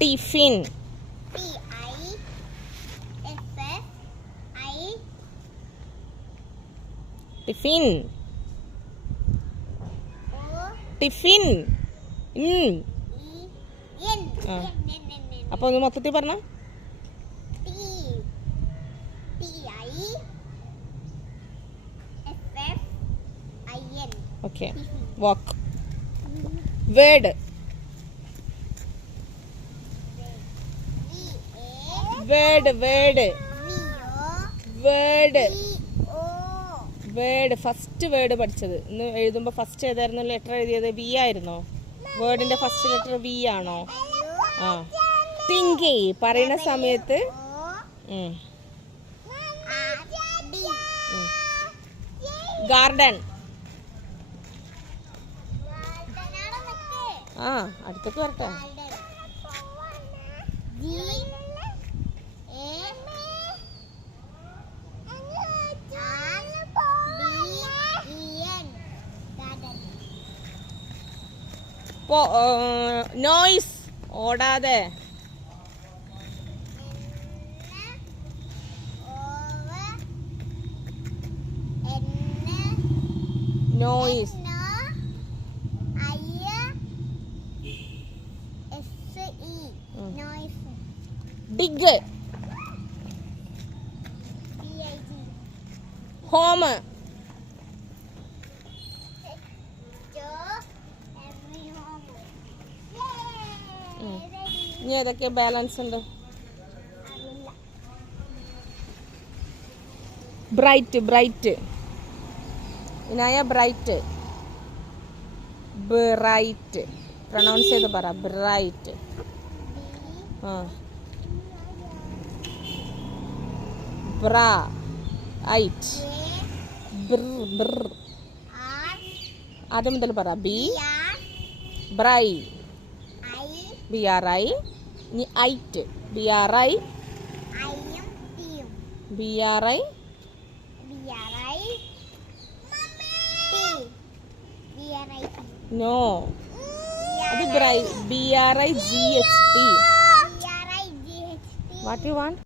Tiffin. Tiffin. Tiffin. അപ്പൊ ഒന്ന് മൊത്തത്തിൽ പറഞ്ഞ. ഓക്കെ. വാക്ക്. Word. Word. Word. Word. Word. First word പഠിച്ചത് ഇന്ന് എഴുതുമ്പോൾ ഫസ്റ്റ് ഏതായിരുന്നു ലെറ്റർ എഴുതിയത്? വി ആയിരുന്നോ? വേർഡിന്റെ ഫസ്റ്റ് ലെറ്റർ വി ആണോ? ആ. തിങ്ക് പറയുന്ന സമയത്ത് ഗാർഡൻ. ആ, അടുത്തേക്ക് വരട്ടെ. നോയ്സ്. ഓടാതെ. നോയ്സ്. ഡിഗ്. ഹോം. ഇനി ഏതൊക്കെ ബാലൻസ് ഉണ്ട്? ബ്രൈറ്റ്. ബ്രൈറ്റ്. ഇനായ ബ്രൈറ്റ്. ബ്രൈറ്റ്. പ്രൊനൗൺസ് ചെയ്ത് പറ. ബ്രൈറ്റ്. ആ. ബ്രാ. ഐറ്റ്. ബ്ർ. ബ്ർ. ആദ്യം മുതൽ പറ. ബി. ബ്രൈ. B R I. ഇനി ഐറ്റ്. B R I. B R I. No, അത് ബ്രൈ. B R I G H T. What you want?